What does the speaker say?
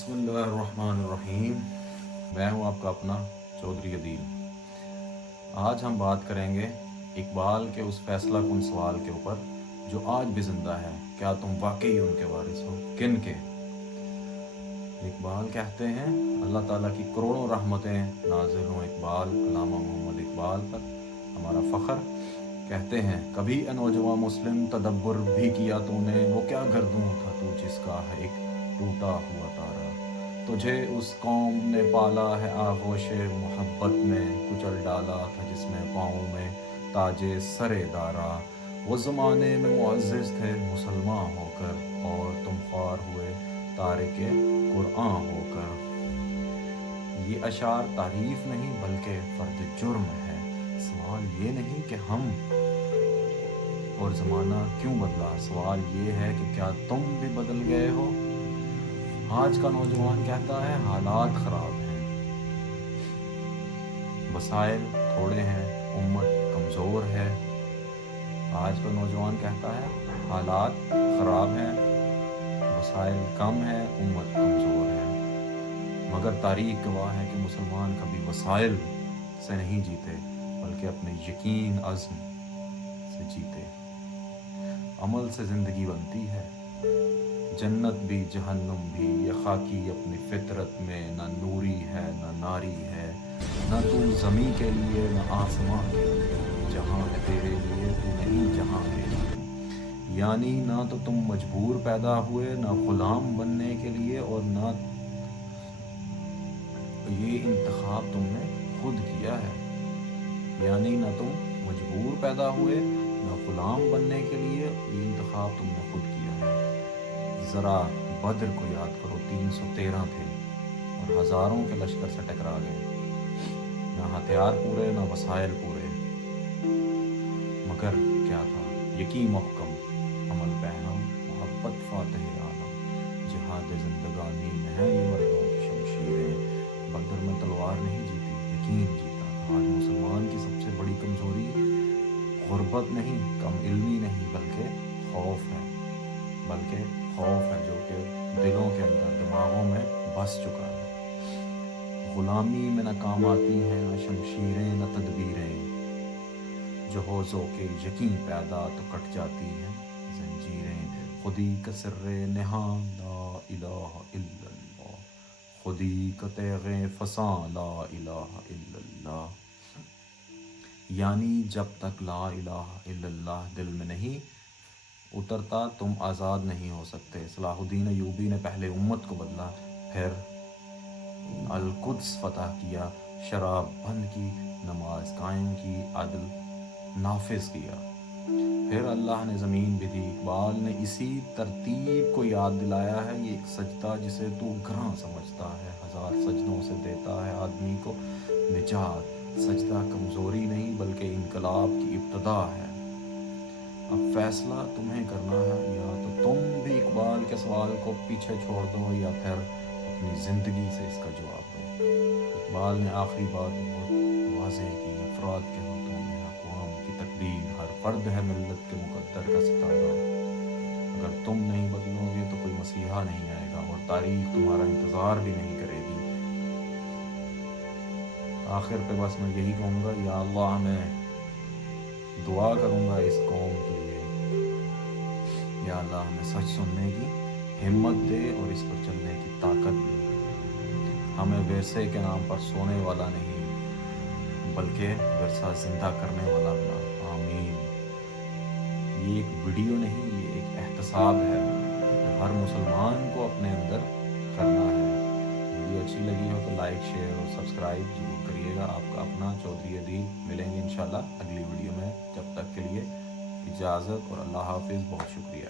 बिस्मिल्लाहिर्रहमानिर्रहीम। मैं हूं आपका अपना चौधरी अदील। आज हम बात करेंगे इकबाल के उस फैसला कुन सवाल के ऊपर जो आज भी ज़िंदा है, क्या तुम वाकई उनके वारिस हो? किन के? इकबाल कहते हैं, अल्लाह ताला की करोड़ों रहमतें नाज़िल हों इकबाल, अल्लामा मोहम्मद इकबाल पर, हमारा फ़ख्र। कहते हैं, कभी ए नौजवां मुस्लिम तदब्बर भी किया तूने, वो क्या गर्दूं था तू जिसका है एक टूटा हुआ तारा। तुझे उस कौम ने पाला है आगोश मोहब्बत में, कुचल डाला था जिसमें पाँव में ताजे सरे दारा। वो ज़माने में मुअज़्ज़िज़ थे मुसलमान होकर, और तुम ख्वार हुए तारिके कुरआन होकर। ये अशार तारीफ़ नहीं बल्कि फ़र्द जुर्म है। सवाल ये नहीं कि हम और ज़माना क्यों बदला, सवाल ये है कि क्या तुम भी बदल गए हो। आज का नौजवान कहता है हालात ख़राब हैं, वसाइल थोड़े हैं, उम्मत कमज़ोर है। आज का नौजवान कहता है हालात ख़राब हैं, वसाइल कम है, उम्मत कमज़ोर है। मगर तारीख़ गवाह है कि मुसलमान कभी वसाइल से नहीं जीते बल्कि अपने यकीन अज़्म से जीते। अमल से ज़िंदगी बनती है, जन्नत भी जहन्नुम भी। ये खाकी अपनी फितरत में न नूरी है न नारी है, न तू ज़मीं के लिए न आसमां के लिए। जहाँ है तेरे लिए तू नहीं जहाँ के लिए। यानी ना तो तुम मजबूर पैदा हुए ना ग़ुलाम बनने के लिए, और ना ये इंतखाब तुमने खुद किया है। यानी ना तुम मजबूर पैदा हुए ना ग़ुलाम बनने के लिए, ये इंतखाब तुमने खुद किया है। ज़रा बद्र को याद करो, 313 थे और हज़ारों के लश्कर से टकरा गए। ना हथियार पूरे ना वसाइल पूरे, मगर क्या था? यकीन महकम, अमल पहनम, मोहब्बत फातह आलम। जिहाद ज़िंदगानी में है ये मर्दों की शमशीरें। बद्र में तलवार नहीं जीती, यकीन जीता। आज मुसलमान की सबसे बड़ी कमज़ोरी गुर्बत नहीं, कम इल्मी नहीं, बल्कि खौफ है जो कि दिलों के अंदर, दिमागों में बस चुका है। ग़ुलामी में न काम आती हैं न शमशीरें न तदबीरें, जो हो ज़ौक़े यकीन पैदा तो कट जाती हैं ज़ंजीरें। खुदी का सिर्रे निहां ला इलाहा इल्लल्लाह, खुदी का तेग़े फ़सां ला इलाहा इल्लल्लाह। यानी जब तक ला इलाहा इल्लल्लाह दिल में नहीं उतरता तुम आज़ाद नहीं हो सकते। सलाहुद्दीन अय्यूबी ने पहले उम्मत को बदला, फिर अल-कुद्स फ़तह किया, शराब बंद की, नमाज कायम की, अदल नाफिज किया। फिर अल्लाह ने ज़मीन भी दी। इकबाल ने इसी तरतीब को याद दिलाया है। ये एक सजदा जिसे तू ग्रां समझता है, हज़ार सजदों से देता है आदमी को निजात। सजदा कमज़ोरी नहीं बल्कि इनकलाब की इब्तदा है। अब फैसला तुम्हें करना है, या तो तुम भी इकबाल के सवाल को पीछे छोड़ दो या फिर अपनी ज़िंदगी से इसका जवाब दो। इकबाल ने आखिरी बात बहुत वाज़ेह की, अफराद के हाथों में अक़वाम की तकदीर, हर फ़र्द है मिल्लत के मुक़द्दर का सितारा। अगर तुम नहीं बदलोगे तो कोई मसीहा नहीं आएगा और तारीख़ तुम्हारा इंतज़ार भी नहीं करेगी। आखिर पे बस मैं यही कहूँगा, या अल्लाह, मैं दुआ करूँगा इस कौम के लिए, या अल्लाह हमें सच सुनने की हिम्मत दे और इस पर चलने की ताकत दे। हमें विरसे के नाम पर सोने वाला नहीं बल्कि विरसा ज़िंदा करने वाला बना। आमीन। ये एक वीडियो नहीं, ये एक एहतसाब है जो हर मुसलमान को अपने अंदर करना है। वीडियो अच्छी लगी हो तो लाइक शेयर और सब्सक्राइब ज़रूर करिएगा। आपका अपना चौधरी अदील। मिलेंगे इंशाल्लाह अगली वीडियो में। जब तक के लिए इजाज़त और अल्लाह हाफिज़। बहुत शुक्रिया।